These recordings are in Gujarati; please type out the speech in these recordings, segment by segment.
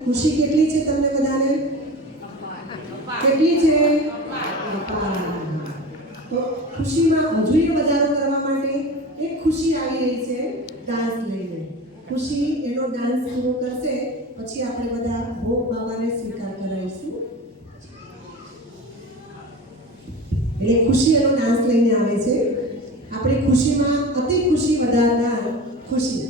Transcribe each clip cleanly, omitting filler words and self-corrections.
ખુશી કેટલી છે તમને બધાને? કેટલી છે? તો ખુશીમાં હજુ વધારો કરવા માટે એક ખુશી આવી રહી છે ડાન્સ લઈને. ખુશી એનો ડાન્સ શરૂ કરશે પછી આપણે બધા ભોગ બાબાને સ્વીકાર કરાવીશું. એટલે ખુશી એનો ડાન્સ લઈને આવે છે. આપણી ખુશીમાં અતિ ખુશી વધારનાર ખુશી.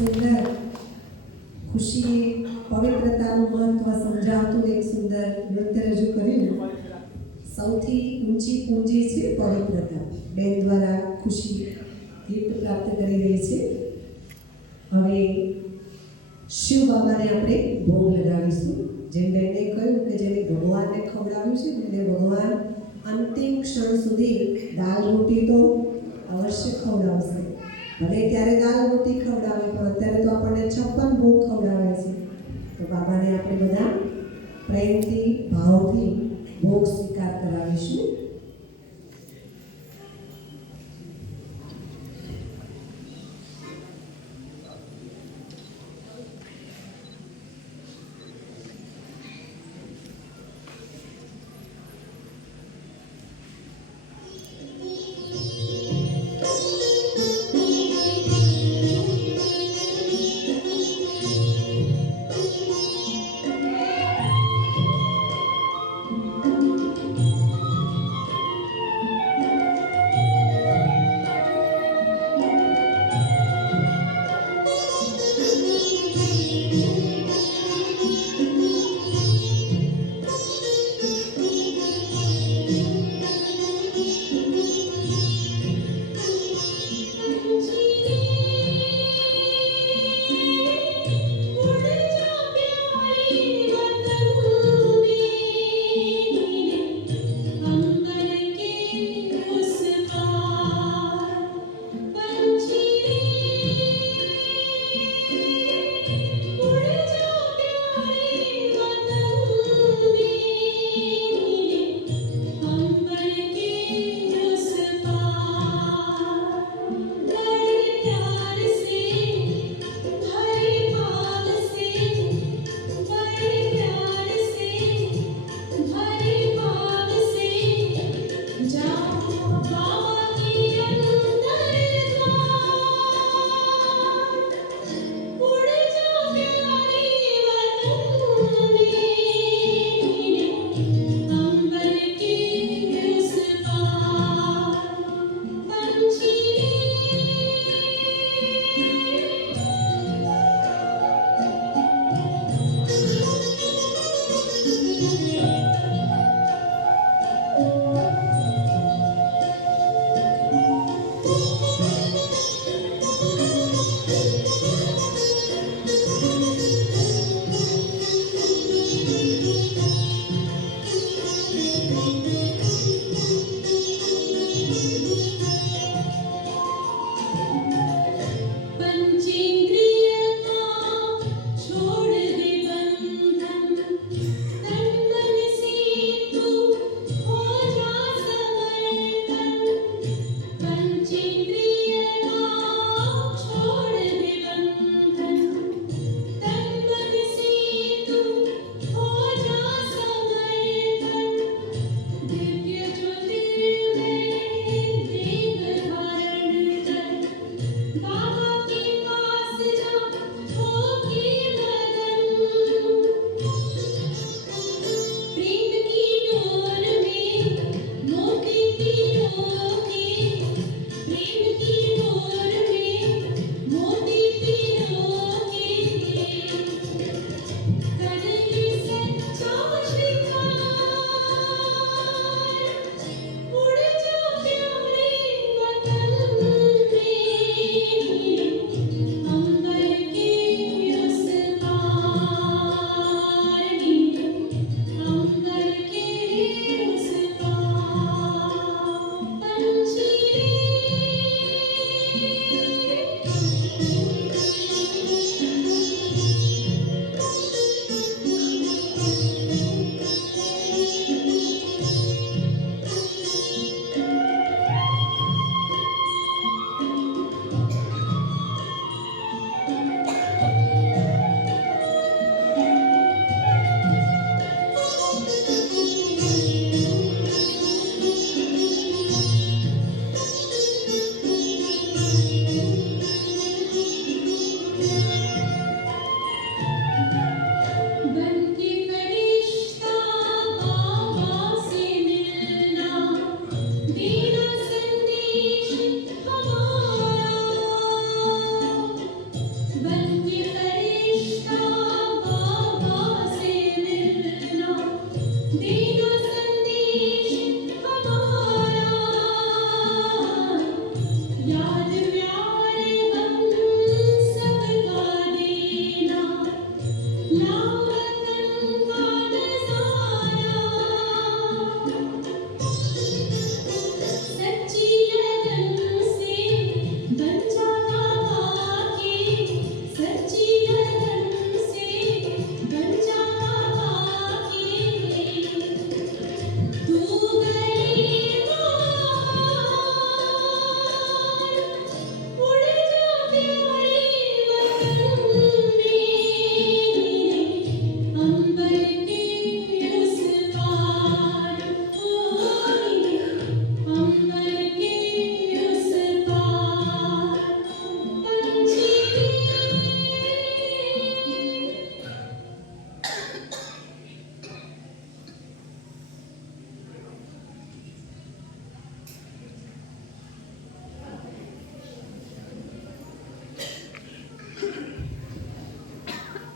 સુંદર ખુશી પવિત્રતાનું મહત્વ સમજાવતું એક સુંદર નૃત્ય રજૂ કર્યું. સૌથી ઊંચી પૂંજી છે પવિત્રતા. બેન દ્વારા ખુશી ગિફ્ટ પ્રાપ્ત કરી રહી છે. હવે શિવ બાબાને આપણે ભોગ લગાવીશું. જેમ બેને કહ્યું કે જેને ભગવાનને ખવડાવ્યું છે એને ભગવાન અંતિમ ક્ષણ સુધી દાલ રોટી તો અવશ્ય ખવડાવશે. ભલે ત્યારે દાલ રોટી ખવડાવે પણ અત્યારે તો આપણને 56 ભોગ ખવડાવે છે. તો બાબાને આપણે બધા પ્રેમથી ભાવથી ભોગ સ્વીકાર કરાવીશું.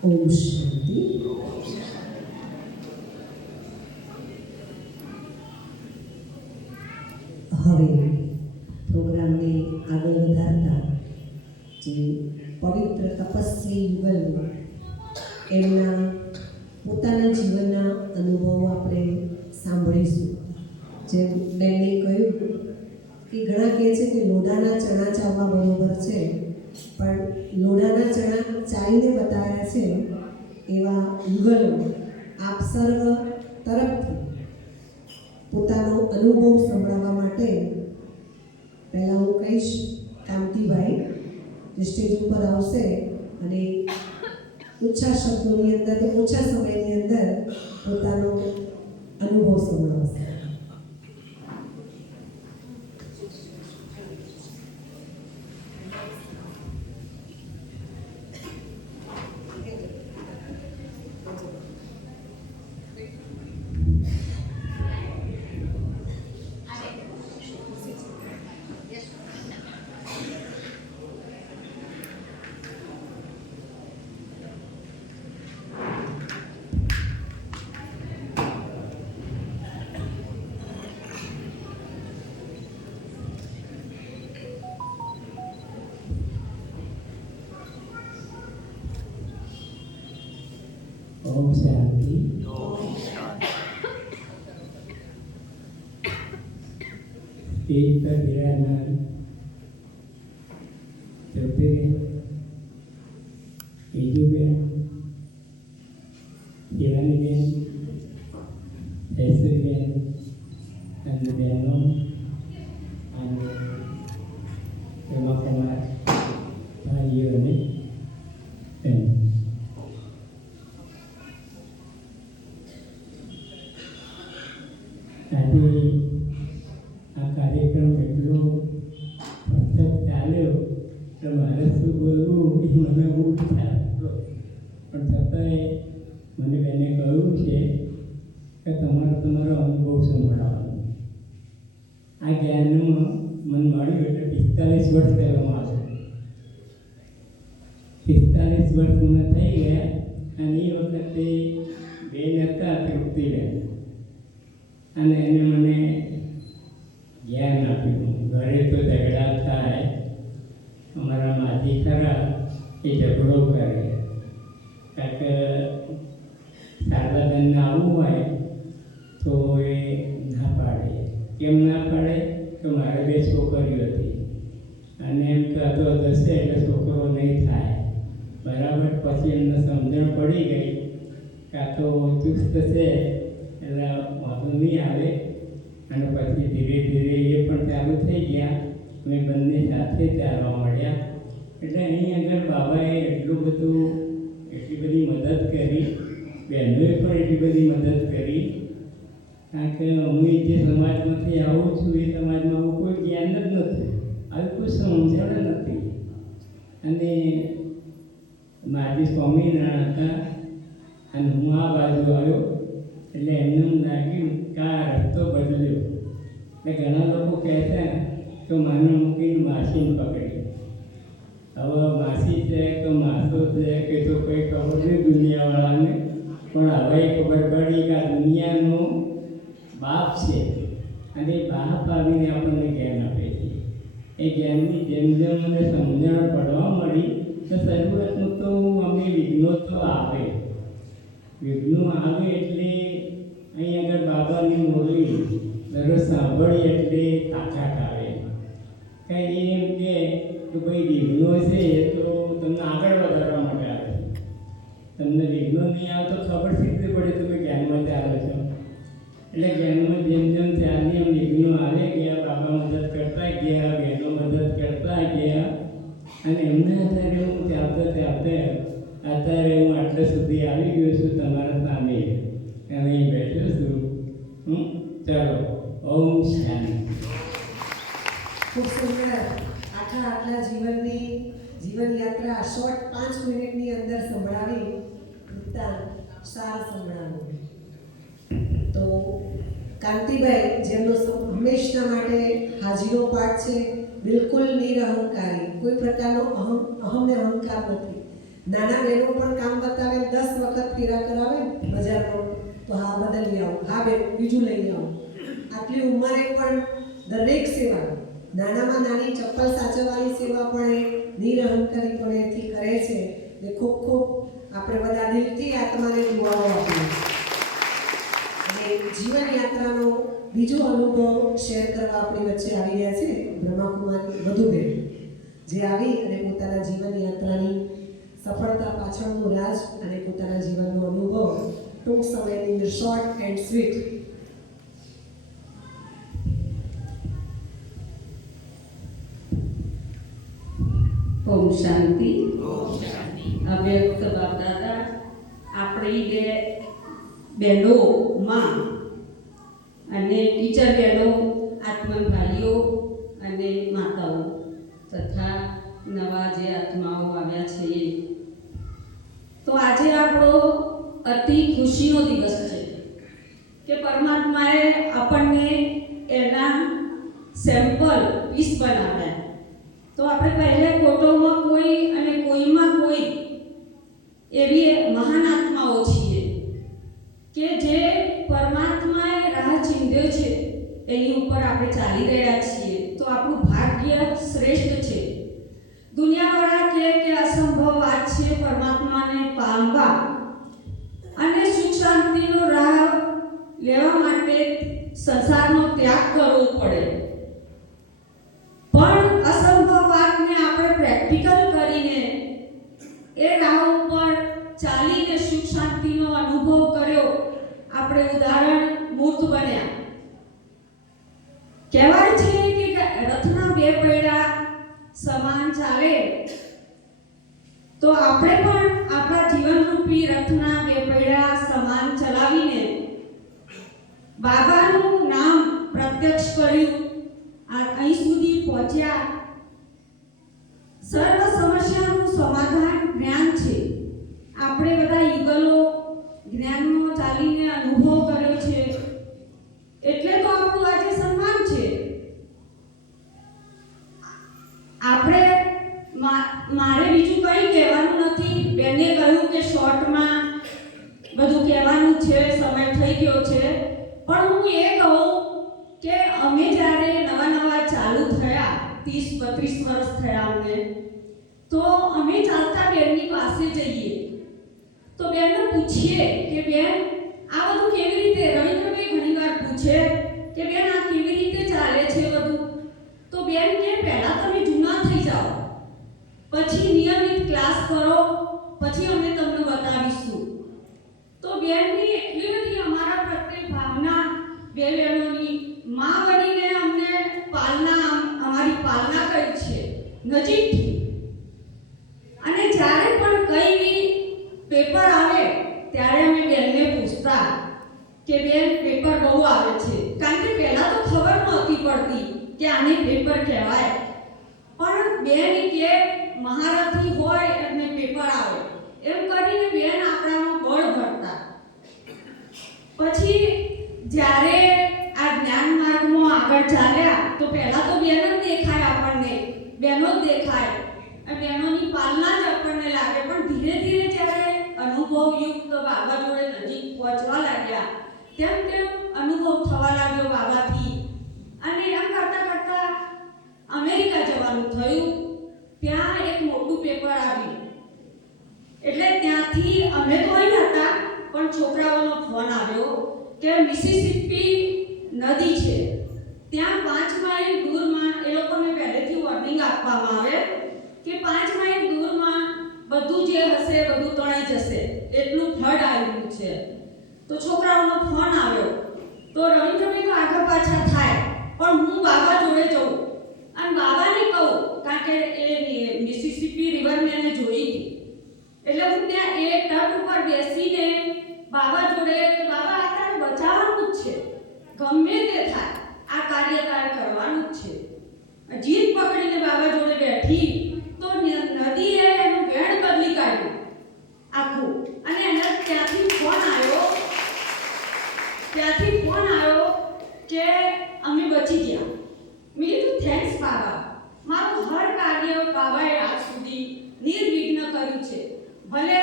ઓમ શાંતિ. હવે પ્રોગ્રામને આગળ વધારતા જે પવિત્ર તપસ્વી યુગલ એમના પોતાના જીવનના અનુભવો આપણે સાંભળીશું. જેમ બેને કહ્યું કે ઘણા કહે છે કે લોઢાના ચણા ચાવવા બરોબર છે, પણ લોઢાના ચણા ચાઈને બતાવ્યા છે એવા યુગલો આપ સર્વ તરફથી પોતાનો અનુભવ સંભળાવવા માટે પહેલાં હું કહીશ કાંતિભાઈ જે સ્ટેજ ઉપર આવશે અને ઓછા શબ્દોની અંદર ઓછા સમયની અંદર પોતાનો અનુભવ સંભળાવશે. સ્ટેજ પર બિરાજમાન ચોપડીબેન, બીજુબેન, શિવાનીબેન, જયશ્રીબેન અને બહેનો અને રમાકુમાર ભાઈઓ અને બહેનો, આજે આ કાર્યક્રમ એટલો પરફેક્ટ ચાલ્યો તો મારે શું બોલવું એ મને હું વિચારતો, પણ છતાંય મને બેને કહ્યું છે કે તમારો અનુભવ સંભળાવવાનો. આ જ્ઞાનનું મને મળ્યું એટલે 45 વર્ષ કહેવામાં આવે. 45 વર્ષ મને થઈ ગયા અને એ વખતે બેન હતા તૃપ્તિબેન, અને એને મને જ્ઞાન આપ્યું. ઘરે તો ઝઘડા થાય, અમારા માજી ખરા એ ઝઘડો કરે, કારણ કે શારદાબેનને આવવું હોય તો એ ના પાડે. કેમ ના પાડે? તો મારે 2 છોકરીઓ હતી અને એમ કહેતો હશે એટલે છોકરો નહીં થાય. બરાબર. પછી એમને સમજણ પડી ગઈ કાં તો ચુસ્ત છે એટલે વાંધો નહીં આવે, અને પછી ધીરે ધીરે એ પણ ચાલુ થઈ ગયા. અમે બંને સાથે ચાલવા મળ્યા. એટલે અહીં આગળ બાબાએ એટલી બધી મદદ કરી, બહેનોએ પણ એટલી બધી મદદ કરી. કારણ કે હું જે સમાજમાંથી આવું છું એ સમાજમાં આવું કોઈ જ્ઞાન જ નથી, આવી કોઈ સમજણ નથી. અને માજી સ્વામિનારાયણ હતા અને હું આ બાજુ આવ્યો એટલે એમને લાગ્યું કે આ રસ્તો બદલ્યો. એટલે ઘણા લોકો કહેતા કે મને મૂકીને માસીને પકડી. હવે માસી છે કે માસો છે કે તો કોઈ ખબર નહીં દુનિયાવાળાને, પણ હવે ખબર પડી કે આ દુનિયાનો બાપ છે અને એ બાપ આવીને આપણને જ્ઞાન આપે છે. એ જ્ઞાનની જેમ જેમ મને સમજણ પડવા મળી તો શરૂઆતનું તો અમને વિઘ્નો તો આવે એટલે અહીં આગળ બાબાની મોરલી દરરોજ સાંભળી એટલે તાકાત આવે. કંઈ એમ કે ભાઈ વિઘ્નો છે તો તમને આગળ વધારવા માટે આવે છે. તમને વિઘ્નો નહીં આવે તો ખબર શીખવી પડે તમે જ્ઞાનમાં ચાલો છો. એટલે જ્ઞાનમાં જેમ જેમ ચાલી એમ વિઘ્નો આવે ગયા, બાબા મદદ કરતા ગયા, બહેનો મદદ કરતા ગયા, અને એમના આધારે હું ચાલતે અત્યારે હું આટલે સુધી આવી ગયો છું તમારા સામે અને અહીં બેઠો છું. ચાલો, ઓમ શાંતિ. ખૂબ સુંદર. આટલા જીવન યાત્રા શોર્ટ 5 મિનિટની અંદર સંભળાવી, સાર સંભળાવી. તો કાંતિભાઈ, જેમનો હંમેશા માટે હાજીનો પાઠ છે, બિલકુલ નિરહંકારી, કોઈ પ્રકારનો અહમને અહંકાર નથી. નાના બહેનો પણ કામ બતાવે, 10 વખત ફેરા કરાવે બજારમાં તો હા બદલી આવો, હા બેન બીજું લઈ આવો. આટલી ઉંમરે પણ દરેક સેવા, નાનામાં નાની ચપ્પલ સાચવવાની સેવા પણ એ નિરહંકારીપણેથી કરે છે. એટલે ખૂબ ખૂબ આપણે બધા દિલથી આત્માને દુઆઓ આપીએ. અને જીવન યાત્રાનો બીજો અનુભવ શેર કરવા આપણી વચ્ચે આવી રહ્યા છે બ્રહ્માકુમારી વધુબેન, જે આવી અને પોતાના જીવન યાત્રાની સફળતા પાછળનું રાજ અને પોતાના જીવનનો અનુભવ ટૂંક સમયની અંદર શોર્ટ એન્ડ સ્વીટ. ઓમ શાંતિ. અવ્યક્ત બાપદાદા આપણી બહેનોમાં અને ટીચર બહેનો, આત્મન ભાઈઓ અને માતાઓ તથા નવા જે આત્માઓ આવ્યા છે, તો આજે આપણો અતિ ખુશીનો દિવસ છે કે પરમાત્માએ આપણને એના સેમ્પલ પીસ બનાવ્યા. તો આપણે પહેલા ફોટોમાં કોઈ અને કોઈમાં કોઈ એવી મહાન આત્માઓ છીએ કે જે પરમાત્માએ રાહ ચીંધ્યો છે એની ઉપર આપણે ચાલી રહ્યા છીએ. તો આપણું ભાગ્ય શ્રેષ્ઠ છે. દુનિયાવાળા કહે કે અસંભવ વાત છે પરમાત્માને પામવા, અને સુખ શાંતિનો રાહ લેવા માટે સંસારનો ત્યાગ કરવો પડે. આપણે ઉદાહરણ મૂર્ત બન્યા. કહેવાય છે કે રથના બે પૈડા સમાન ચાલે, તો આપણે પણ આપણા જીવનરૂપી રથના બે પૈડા સમાન ચલાવીને બાબાનું નામ પ્રત્યક્ષ કર્યું, અહીં સુધી પહોંચ્યા. સર્વ સમસ્યાનું સમાધાન જ્ઞાન છે. આપણે બધા યુગલો જ્ઞાનનો ચાલીને અનુભવ કર્યો છે, એટલે તો આપણું આજે સન્માન છે. આપણે મારે બીજું કંઈ કહેવાનું નથી. બેને કહ્યું કે શોર્ટમાં બધું કહેવાનું છે, સમય થઈ ગયો છે. પણ હું એ કહું કે અમે જ્યારે નવા ચાલુ થયા, 30-32 વર્ષ થયા અમને, તો અમે ચાલતા બેનની પાસે જઈએ તો બેનને પૂછીએ કે બેન આ બધું કેવી રીતે, રવિન્દ્રભાઈ ઘણીવાર પૂછે કે બેન આ કેવી રીતે ચાલે છે બધું, તો બેન કે પહેલા તમે જૂના થઈ જાઓ, પછી નિયમિત ક્લાસ કરો, પછી અમે તમને બતાવીશું. તો બેનની એટલી બધી અમારા પ્રત્યે ભાવના, બે બહેનોની માં બનીને અમને અમારી પાલના કરી છે નજીકથી. અને જ્યારે પણ કઈ બી પેપર આવે ત્યારે અમે બેનને પૂછતા કે બેન પેપર બહુ આવે છે, કારણ કે પહેલા તો ખબર નહોતી પડતી કે આને પેપર કહેવાય. પણ બેન કે મહારથી હોય અને પેપર આવે એમ કરીને બેન આપણામાં બળ ભરતા. પછી જ્યારે આ જ્ઞાન માર્ગમાં આગળ ચાલ્યા તો પહેલા તો બેન જ દેખાય, આપણને બહેનો જ દેખાય, બહેનોની પાલના જ આપણને લાગે. પણ ધીરે ધીરે જ્યારે અનુભવયુક્ત બાબા જોડે નજીક પહોંચવા લાગ્યા, તેમ તેમ અનુભવ થવા લાગ્યો બાબાથી. અને એમ કરતાં કરતાં અમેરિકા જવાનું થયું. ત્યાં એક મોટું પેપર આવ્યું, એટલે ત્યાંથી અમે તો અહીં હતા, પણ છોકરાઓનો ફોન આવ્યો કે મિસિસિપી નદી છે, ત્યાં 5 માઇલ દૂરમાં એ લોકોને પહેલેથી વોર્નિંગ આપવામાં આવે કે 5 માઇલ દૂરમાં બધું જે હશે બધું તણાઈ જશે, એટલું ફ્લડ આવ્યું છે. તો છોકરાઓનો ફોન આવ્યો. તો રવિન્દ્રભાઈ તો આગળ પાછા થાય, પણ હું બાબા જોડે જઉં અને બાબાને કહું, કારણ કે એ મિસિસિપી રિવરને એને જોઈ હતી. એટલે હું ત્યાં એ તટ ઉપર બેસીને બાબા જોડે, બાબા આ તારે બચાવવાનું જ છે, ગમે તે થાય આ કાર્ય તારે કરવાનું જ છે. જીદ પકડીને બાબા જોડે બેઠી તો નદીએ એનું વેણ બદલી કાઢ્યું આખું. અને એને ત્યાંથી ફોન આવ્યો કે અમે બચી ગયા. મેં કીધું થેન્ક્સ બાબા, મારું હર કાર્ય બાબાએ આજ સુધી નિર્વિઘ્ન કર્યું છે. ભલે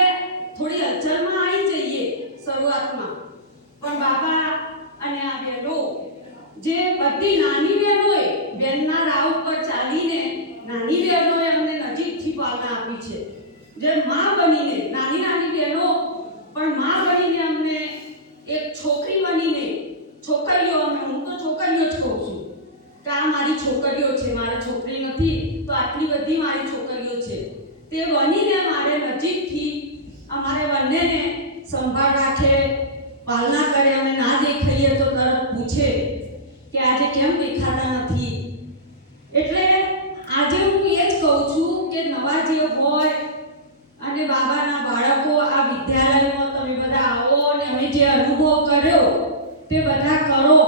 થોડી હલચલમાં આવી જઈએ શરૂઆતમાં, પણ બાબા અને આ બહેનો, જે બધી નાની બહેનોએ બેનના રાહ ઉપર ચાલીને નાની બહેનોએ અમને નજીકથી પાલના આપી છે. જે માં બનીને, નાની બહેનો પણ માં બનીને અમને એક છોકરી બનીને, છોકરીઓ, હું તો છોકરીઓ જ કહું છું કે આ મારી છોકરીઓ છે, મારા છોકરી નથી તો આટલી બધી મારી છોકરીઓ છે, તે બનીને મારે નજીકથી અમારે બંનેને સંભાળ રાખે, પાલના કરે. અમે ના દેખાઈએ તો તરત પૂછે કે આજે કેમ દેખાતા નથી. એટલે આજે હું એ જ કહું છું કે નવા જે હોય અને બાબાના બાળકો આ વિદ્યાલયમાં તમે બધા આવો અને અમે જે અનુભવ કર્યો તે બધા કરો.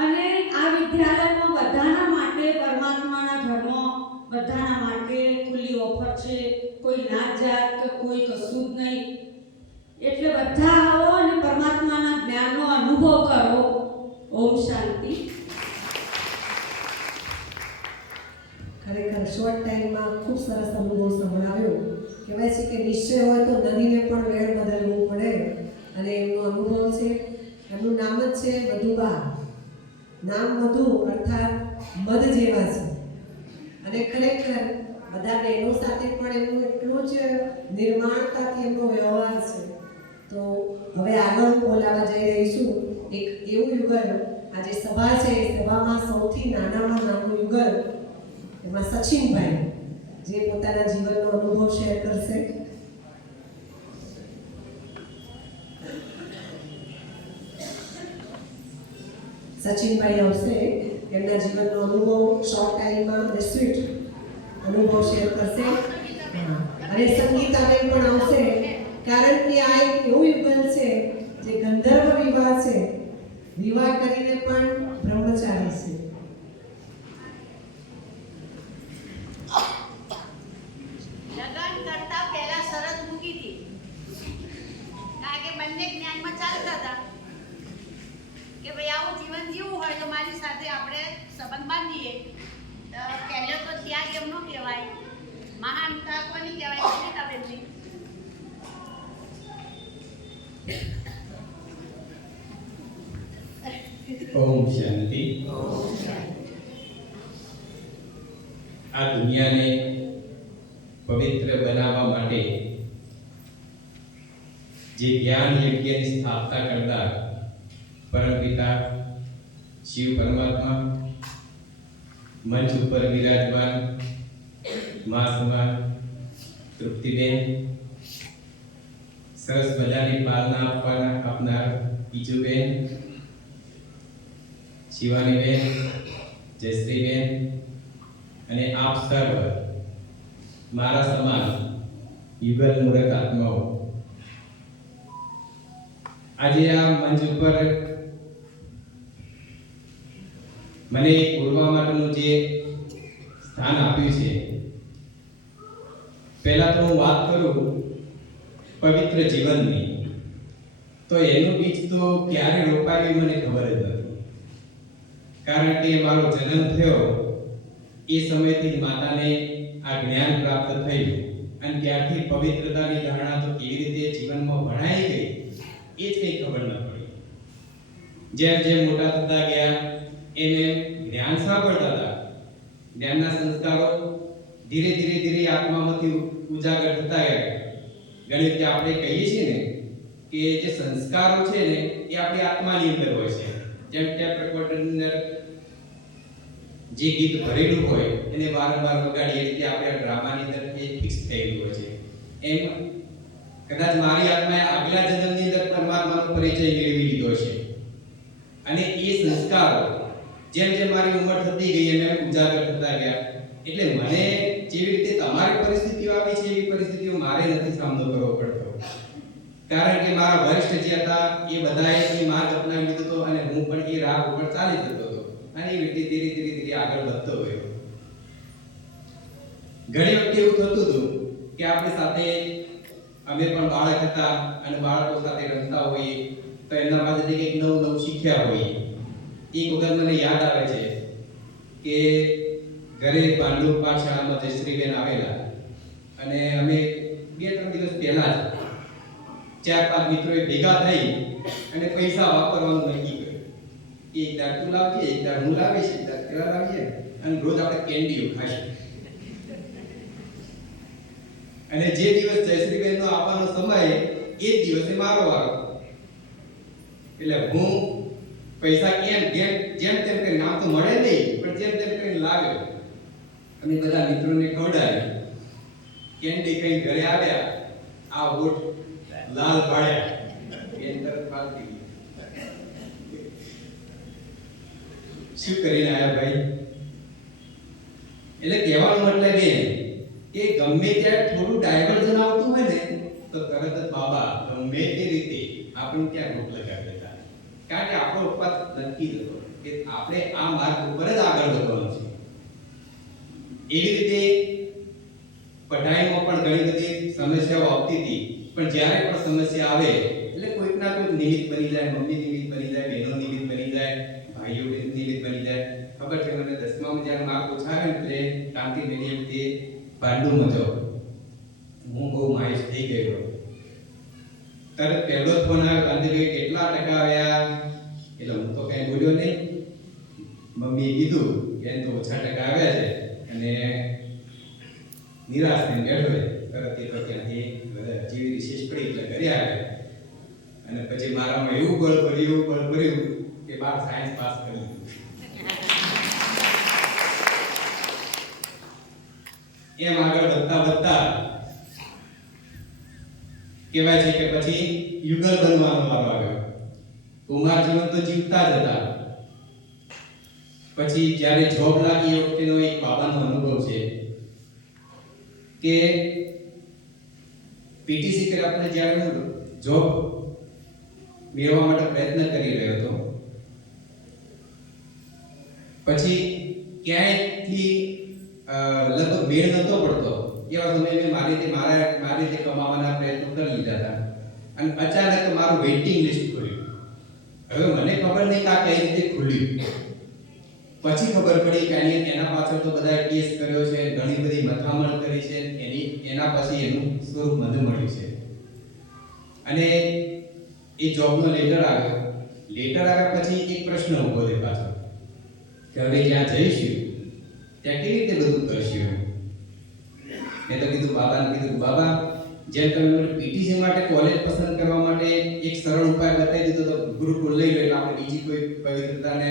અને આ વિદ્યાલયમાં બધાના માટે, પરમાત્માના ઘરમાં બધાના માટે ખુલ્લી ઓફર છે. કોઈ નાત જાત કે કોઈ કશું જ નહીં. એટલે બધા આવો અને પરમાત્માના જ્ઞાનનો અનુભવ કરો. ઓમ શાંતિ. ખરેખર શોર્ટ ટાઈમમાં ખૂબ સરસ અનુભવ સંભળાવ્યો. કહેવાય છે કે નિશ્ચય હોય તો નદીને પણ વેળ બદલવું પડે, અને એમનો અનુભવ છે. એમનું નામ જ છે મધુબા. નામ મધુ અર્થાત મધ જેવા છે. અને ખરેખર બધા બહેનો સાથે પણ એમનું એટલું જ નિર્માણતાથી એમનો વ્યવહાર છે. તો હવે આગળ બોલાવા જઈ રહીશું એક એવું યુગલ, આજે સભા છે, સભામાં સૌથી નાનામાં નાનું યુગલ, એમાં સચિનભાઈ, જે પોતાના જીવનનો અનુભવ શેર કરશે. સચિનભાઈ આવશે, એમના જીવનનો અનુભવ શોર્ટ ટાઈમમાં અને સ્વીટ અનુભવ શેર કરશે. અને સંગીતાબેન પણ આવશે, કારણ કે આ એક એવું યુગલ છે જે ગંધર્વ વિવાહ છે, વિવાહ કરીને પણ બ્રહ્મચારી છે. લગ્ન કરતા પહેલા શરત મૂકી હતી, કારણ કે બંને જ્ઞાનમાં ચાલતા હતા કે ભાઈ આવું જીવન જીવવું હોય તો મારી સાથે આપણે સંબંધ બાંધીએ. પહેલો તો ત્યાગ એમનો કહેવાય, મહાનતા કોની કહેવાય? સંગીતાબેનની. ઓમ શાંતિ. આ દુનિયાને પવિત્ર બનાવવા માટે જે જ્ઞાન યજ્ઞની સ્થાપના કરતા પરમપિતા શિવ પરમાત્મા, મંચ ઉપર વિરાજમાન માસમાં તૃપ્તિબેન, સરસ મજાની પાલના આપનાર ઈજુબેન, શિવાનીબેન, જયશ્રીબેન અને આપ સર્વ મારા સમાન યુગલ મૂરત આત્માઓ, આજે આ મંચ ઉપર મને બોલવા માટેનું જે સ્થાન આપ્યું છે, પહેલા તો હું વાત કરું પવિત્ર જીવનની, તો એનું બીજ તો ક્યારે રોપાયું મને ખબર જ નથી. કારણ કે મારો જન્મ થયો એ સમયથી માતાને આ જ્ઞાન પ્રાપ્ત થયું અને ત્યારથી પવિત્રતાની ધારણા તો કેવી રીતે જીવનમાં ભણાઈ ગઈ એ જ કંઈ ખબર ન પડી. જેમ જેમ મોટા થતા ગયા એમ એમ જ્ઞાન સાંભળતા હતા, જ્ઞાનના સંસ્કારો ધીરે ધીરે ધીરે આત્મામાંથી ઉજાગર થતા ગયા. ઘણી વખત આપણે કહીએ છીએ ને કે જે સંસ્કારો છે ને એ આપણી આત્માની અંદર હોય છે. જેમ ટેપ રેકોર્ડરની અંદર જે ગીત ભરેલું હોય એને વારંવાર વગાડીએ એટલે આપણે ડ્રામાની અંદર એ ફિક્સ થયેલું હોય છે. એમ કદાચ મારી આત્માએ આગલા જન્મની અંદર પરમાત્માનો પરિચય મેળવી લીધો છે અને એ સંસ્કારો જેમ જેમ મારી ઉંમર થતી ગઈ એમ એમ ઉજાગર થતા ગયા. એટલે મને જેવી રીતે તમારી પરિસ્થિતિઓ આવી છે એવી પરિસ્થિતિઓ મારે નથી સામનો કરવો પડતો, કારણ કે મારા વરિષ્ઠ જે હતા એ બધાએ એ માર્ગ અપનાવી લીધો હતો અને હું પણ એ રાહ ઉપર ચાલી જતો હતો અને એ રીતે ધીરે ધીરે ધીરે આગળ વધતો ગયો. ઘણી વખત એવું થતું હતું કે આપણી સાથે અમે પણ બાળક હતા અને બાળકો સાથે રમતા હોઈએ તો એમના પાસેથી કંઈક નવું નવું શીખ્યા હોઈએ. એક વખત મને યાદ આવે છે કે ઘરે પાંડુ પાઠશાળામાં જયશ્રીબેન આવેલા અને અમે 2-3 દિવસ પહેલા જ 4-5 મિત્રોએ ભેગા થઈ અને પૈસા વાપરવાનું નક્કી કર્યું. એક દાર તું લાવજે, એક દાર હું લાવીશ, એક દાર પેલા લાવજે અને રોજ આપણે કેન્ડીઓ ખાશું. અને જે દિવસ જયશ્રીબેનનો આવવાનો સમય એ જ દિવસે મારો વારો. એટલે હું પૈસા જેમ તેમ કરીને, નામ તો મળે નહીં પણ જેમ તેમ કરીને લાવ્યો અને બધા મિત્રોને ખવડાવી. કેન્ડી કઈ ઘરે આવ્યા, આ ઓઠ લાલ પાડ્યા, બેન તરફ પાલતી ગઈ. શું કરીને આવ્યા ભાઈ? એટલે કહેવાનો મતલબ એમ કે ગમે ત્યારે થોડું ડાયવર્ઝન આવતું હોય ને તો તરત જ બાબા ગમે તે રીતે આપણે ત્યાં રોક લગાવી દેતા, કારણ કે આપણો ઉપવાસ નક્કી હતો કે આપણે આ માર્ગ ઉપર જ આગળ વધવાનું છે. એવી રીતે પઢાઈમાં પણ ઘણી બધી સમસ્યાઓ આવતી હતી, પણ જ્યારે પણ સમસ્યા આવે એટલે કોઈક ના કોઈક નિમિત્ત બની જાય, મમ્મી નિમિત્ત બની જાય, બહેનો નિમિત્ત બની જાય, ભાઈઓ નિમિત્ત બની જાય. ખબર છે મને 10મામાં જ્યારે માર્ક ઓછા આવે એટલે શાંતિ મેળવી તે પાંડુમાં જાઉં, હું બહુ માયુસ થઈ ગયો. તરત પહેલો જ ફોન આવ્યો, ગાંધીભાઈ કેટલા ટકા આવ્યા? એટલે હું તો કઈ બોલ્યો નહીં. મમ્મીએ કીધું કે તો ઓછા ટકા આવ્યા છે અને નિરાશ થઈને બેઠો છે. તરત એ તો ત્યાંથી જેવી વિશેષ પડી એટલે ઘરે આવ્યા અને પછી મારામાં એવું બળ ભર્યું કે 12 સાયન્સ પાસ કરી લીધું. એમ આગળ વધતા કહેવાય છે કે પછી યુગલ બનવાનો વારો આવ્યો. કુમાર જીવન તો જીવતા જ હતા પછી જ્યારે જોબ લાગી એ વખતેનો એક બાબાનો અનુભવ છે કે પીટીસી કર્યા આપણે જ્યારે હું જોબ મેળવવા માટે પ્રયત્ન કરી રહ્યો હતો, પછી ક્યાંયથી લગભગ મેળ નહોતો પડતો એવા સમયે મેં મારી રીતે કમાવાના પ્રયત્નો કરી લીધા હતા અને અચાનક મારું વેઇટિંગ લિસ્ટ ખુલ્યું. હવે મને ખબર નહીં કે આ કઈ રીતે ખુલ્યું. પછી ખબર પડી કે એના પાછળ તો બધા કેસ કર્યો છે, ઘણી બધી મથામણ કરી છે, એના પછી એનું સ્વરૂપ મને મળ્યું છે. અને એ જોબનો લેટર આવ્યા પછી એક પ્રશ્ન ઊભો થયો પાછો કે હવે જ્યાં જઈશું ત્યાં કેવી રીતે બધું કરશું. મેં તો કીધું બાબા જેમ તમે મને પીટીસી માટે કોલેજ પસંદ કરવા માટે એક સરળ ઉપાય બતાવી દીધો તો ગુરુકુળ લઈ લો એટલે આપણે બીજી કોઈ પવિત્રતાને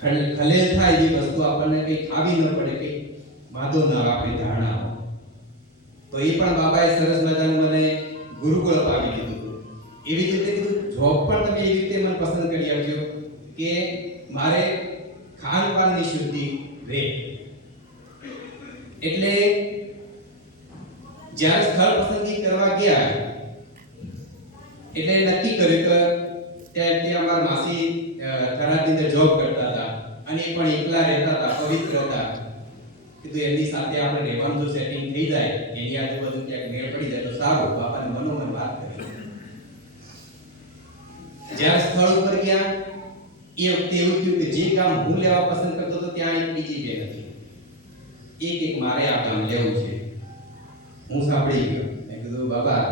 ખલેલ થાય એ વસ્તુ આપણને કંઈ ખાવી ન પડે, કંઈ વાંધો ના આવે આપણી ધારણા. તો એ પણ બાબાએ સરસ મજાનું મને ગુરુકુળ અપાવી દીધું. એવી જ રીતે કીધું જોબ પણ તમે એવી રીતે મને પસંદ કરી આપજો કે મારે ખાનપાનની શુદ્ધિ રહે. એટલે જ્યારે સ્થળ પસંદગી કરવા ગયા એટલે નક્કી કર્યું કે ત્યાં અમારા માસી થરાદની અંદર જોબ કરતા હતા અને એ પણ એકલા રહેતા હતા, પવિત્ર હતા. કીધું એમની સાથે આપણે રહેવાનું જો સેટિંગ થઈ જાય, એની આજુબાજુ ક્યાંક મેળ પડી જાય તો સારું. બાપાને મનોમન વાત કરી. જ્યારે સ્થળ ઉપર ગયા એ વખતે એવું થયું કે જે કામ હું લેવા પસંદ કરતો હતો ત્યાં એક બીજી બેન હતી. એક મારે આ કામ લેવું છે. હું સાંભળી ગયો. મેં કીધું બાબા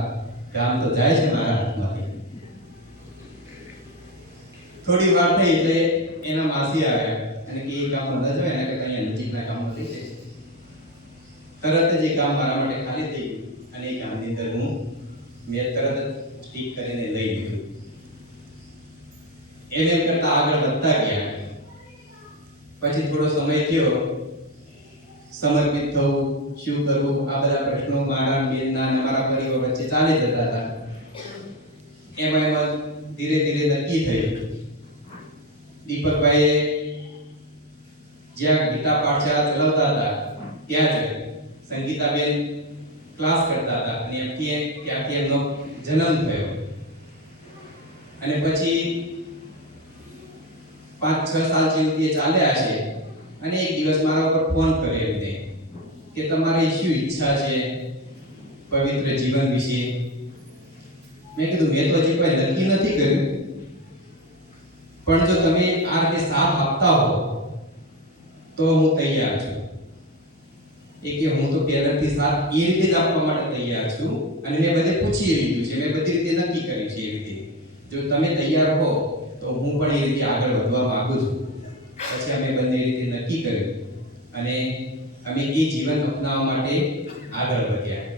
કામ તો જાય છે મારા હાથમાંથી. થોડી વાર થઈ એટલે એના માસી આવ્યા અને કે એ કામ ન જોઈએ એના કરતા અહીંયા નજીકના કામ થઈ જાય. તરત જ એ કામ મારા માટે ખાલી થઈ ગયું અને એ કામની અંદર મેં તરત જ ટીક કરીને લઈ લીધું. એને કરતા આગળ વધતા ગયા. પછી થોડો સમય થયો, સમર્પિત થવું, શું કરવું, આ બધા પ્રશ્નો મારા બેનના અને મારા પરિવાર વચ્ચે ચાલી જતા હતા. એમાં ધીરે ધીરે નક્કી થયું. દીપકભાઈએ જ્યાં ગીતા પાઠશાળા ચલાવતા હતા ત્યાં જ સંગીતાબેન ક્લાસ કરતા હતા અને ત્યાંથી એમનો જન્મ થયો. અને પછી 5-6 સાલ જેવું ચાલ્યા છે અને એક દિવસ મારા ઉપર ફોન કર્યો એમને કે તમારી શું ઈચ્છા છે પવિત્ર જીવન વિશે. મેં કીધું મેં તો હજી કોઈ નક્કી નથી કર્યું, પણ જો તમે આ રીતે સાથ આપતા હો તો હું તૈયાર છું. કે હું તો પહેલાથી સાથ એ રીતે જ આપવા માટે તૈયાર છું અને મેં બધે પૂછી લીધું છે, મેં બધી રીતે નક્કી કર્યું છે. એ રીતે જો તમે તૈયાર હો તો હું પણ એ રીતે આગળ વધવા માંગુ છું. પછી અમે બંને રીતે નક્કી કર્યું અને અમે એ જીવન અપનાવવા માટે આગળ વધ્યા.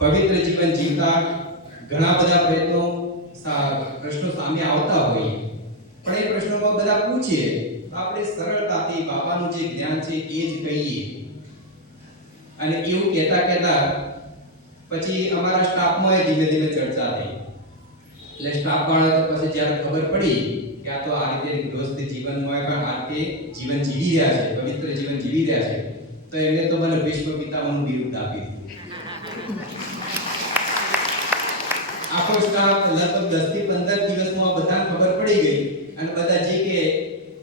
પવિત્ર જીવન જીવતા ઘણા બધા પ્રશ્નો સામે આવતા હોય, પણ એ પ્રશ્નોમાં બધા પૂછીએ આપણે સરળતાથી બાપાનું જે જ્ઞાન છે એ જ કહીએ. અને એવું કહેતા પછી અમારા સ્ટાફમાં ધીમે ધીમે ચર્ચા થઈ. એટલે સ્ટાફ વાળા તો પછી જ્યારે ખબર પડી કે આ તો આ રીતે ગૃહસ્થ જીવનમાં પણ આ રીતે જીવન જીવી રહ્યા છે, પવિત્ર જીવન જીવી રહ્યા છે, તો એમને તો મને વિશ્વ પિતાનું બિરુદ આપી દીધું. આખો સ્ટાફ લગભગ 10 થી 15 દિવસમાં બધાને ખબર પડી ગઈ અને બધા જે કે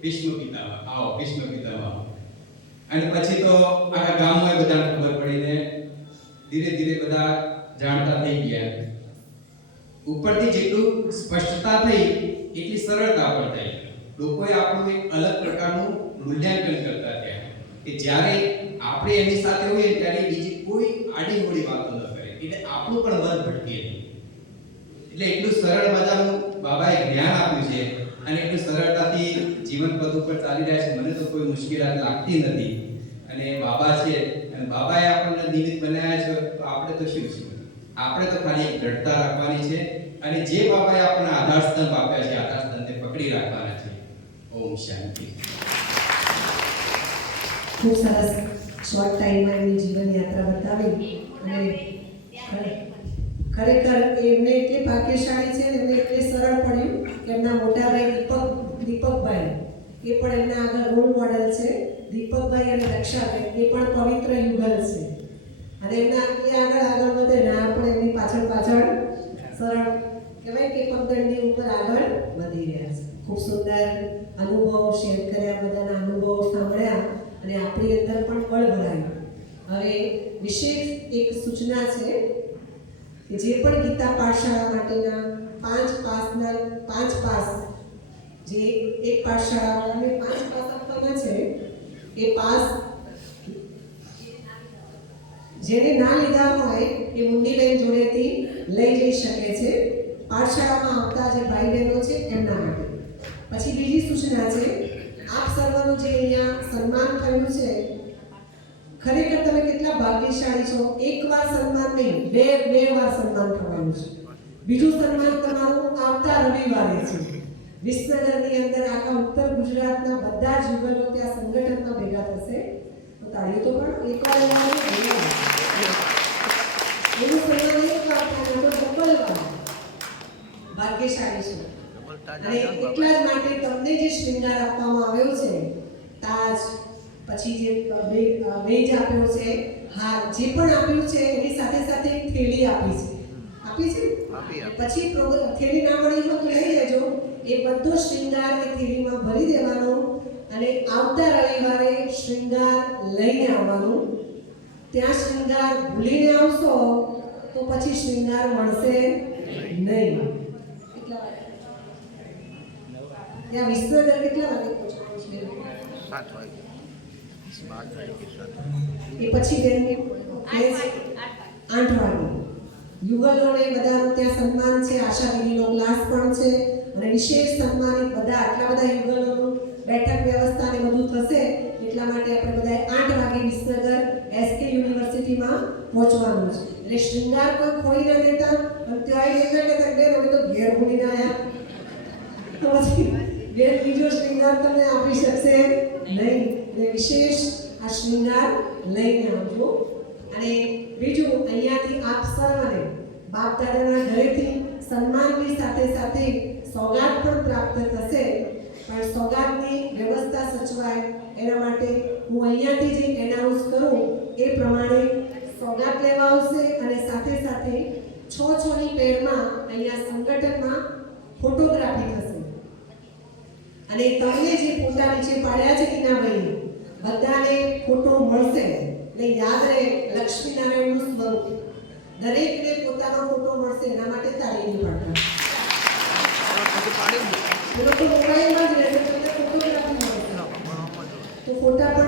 વિશ્વ પિતા આવો, વિશ્વ પિતા આવો. અને પછી તો આખા ગામમાં બધાને ખબર પડીને ધીરે ધીરે બધા જાણતા થઈ ગયા. ઉપરથી જેટલું સ્પષ્ટતા થઈ એટલી સરળતા પણ થઈ. લોકોએ આપણું એક અલગ પ્રકારનું મૂલ્યાંકન કરતા થયા કે જ્યારે આપણે એની સાથે હોઈએ ત્યારે બીજી કોઈ આડીહોડી વાતો ન કરે, એટલે આપણું પણ મન ભટકે નહીં. એટલે એટલું સરળ મજાનું બાબાએ જ્ઞાન આપ્યું છે અને એટલું સરળતાથી જીવન પથ ઉપર ચાલી રહ્યા છે. મને તો કોઈ મુશ્કેલી લાગતી નથી અને બાબા છે અને બાબાએ આપણને નિમિત્ત બનાવ્યા છે, તો આપણે તો શું છે? આપણે તો ખાલી એક દ્રઢતા રાખવાની છે અને જે બાબાએ આપણને આધારસ્તંભ આપ્યા છે આધારસ્તંભને પકડી રાખવાના છે. ઓમ શાંતિ. ખૂબ સરસ શોર્ટ ટાઈમમાં એમની જીવન યાત્રા બતાવી અને ખરેખર એમને એટલી ભાગ્યશાળી છે, એમને એટલે સરળ પડ્યું કે એમના મોટા ભાઈ દીપકભાઈ એ પણ પરીક્ષા છે એ પણ પવિત્ર યુગલ છે અને એમના એ આગળ વધે ને આપણે એમની પાછળ સરળ કહેવાય કે પગદંડી ઉપર આગળ વધી રહ્યા છે. ખૂબ સુંદર અનુભવ શેર કર્યા, બધાના અનુભવો સાંભળ્યા અને આપણી અંદર પણ બળ ભરાયું. હવે વિશેષ એક સૂચના છે કે જે પણ ગીતા પાઠશાળા માટેના 5 પાસ જે એક પાઠશાળાને 5 પાસ આપવાના છે એ પાસ જેને ના લીધા હોય એ મુંડીબેન જોડેથી લઈ જઈ શકે છે પાઠશાળામાં આવતા જે ભાઈ બહેનો છે એમના માટે. પછી બીજી સૂચના છે, આપ સર્વનું જે અહીંયા સન્માન થયું છે, ખરેખર તમે કેટલા ભાગ્યશાળી છો. એકવાર સન્માન નહીં, બે વાર સન્માન થવાનું છે. બીજું સન્માન તમારું આવતા રવિવારે છે. વિસનગરની અંદર આખા ઉત્તર ગુજરાતના બધા જ યુગલો ત્યાં સંગઠનમાં ભેગા થશે. તો તાળીઓ તો પણ એકવાર એવું સન્માન એકવાર થાય તો ડબલ વાર ભાગ્યશાળી છે. અને એટલા જ માટે તમને જે શૃંગાર આપવામાં આવ્યો છે, તાજ, પછી જે બેજ આપ્યો છે, હાર, જે પણ આપ્યું છે એની સાથે સાથે એક થેલી આપી છે. પછી થેલી ના મળી હોય તો લઈ લેજો. એ બધો શૃંગાર એ થેલીમાં ભરી દેવાનો અને આવતા રવિવારે શૃંગાર લઈને આવવાનું. ત્યાં શૃંગાર ભૂલીને આવશો તો પછી શૃંગાર મળશે નહીં. ત્યાં વિસનગર કેટલા વાગે પહોંચવાનું છે? 7 વાગે. એ પછી બેન 8 વાગે. યુગલોને બધાનું ત્યાં સન્માન છે, આશાદીદીનો ક્લાસ પણ છે અને વિશેષ સન્માનિત બધા આટલા બધા યુગલોનું બેઠક વ્યવસ્થા ને બધું થશે. એટલા માટે આપણે બધાએ 8 વાગે વિસનગર SK યુનિવર્સિટીમાં પહોંચવાનું છે. એટલે શૃંગાર કોઈ ખોઈ ન દેતા અને ત્યાં એમ કહેતા બેન અમે તો ઘેર ભૂલીને આવ્યા તો પછી બેન બીજો શૃંગાર તમને આપી શકશે નહીં. એટલે વિશેષ આ શૃંગાર લઈને આવજો. અને બીજું, અહીંયાથી આપ સર્વને બાપ દાદાના ઘરેથી સન્માનની સાથે સાથે સોગાદ પણ પ્રાપ્ત થશે. પણ સોગાદની વ્યવસ્થા સચવાય એના માટે હું અહીંયાથી જે એનાઉન્સ કરું એ પ્રમાણે સોગાદ લેવા આવશે અને સાથે સાથે 6-6ની પેરમાં અહીંયા સંગઠનમાં ફોટોગ્રાફી થશે. અને તમને જે ફોટા નીચે પાડ્યા છે ટીનાભાઈ, બધાને ફોટો મળશે. એટલે યાદ રહે લક્ષ્મીનારાયણનું સ્વરૂપ. દરેકને પોતાનો ફોટો મળશે. એના માટે તાળીની પાડતા એ લોકો મોબાઈલમાં જ રહેશે, તમને ફોટોગ્રાફી મળશે તો ફોટા પણ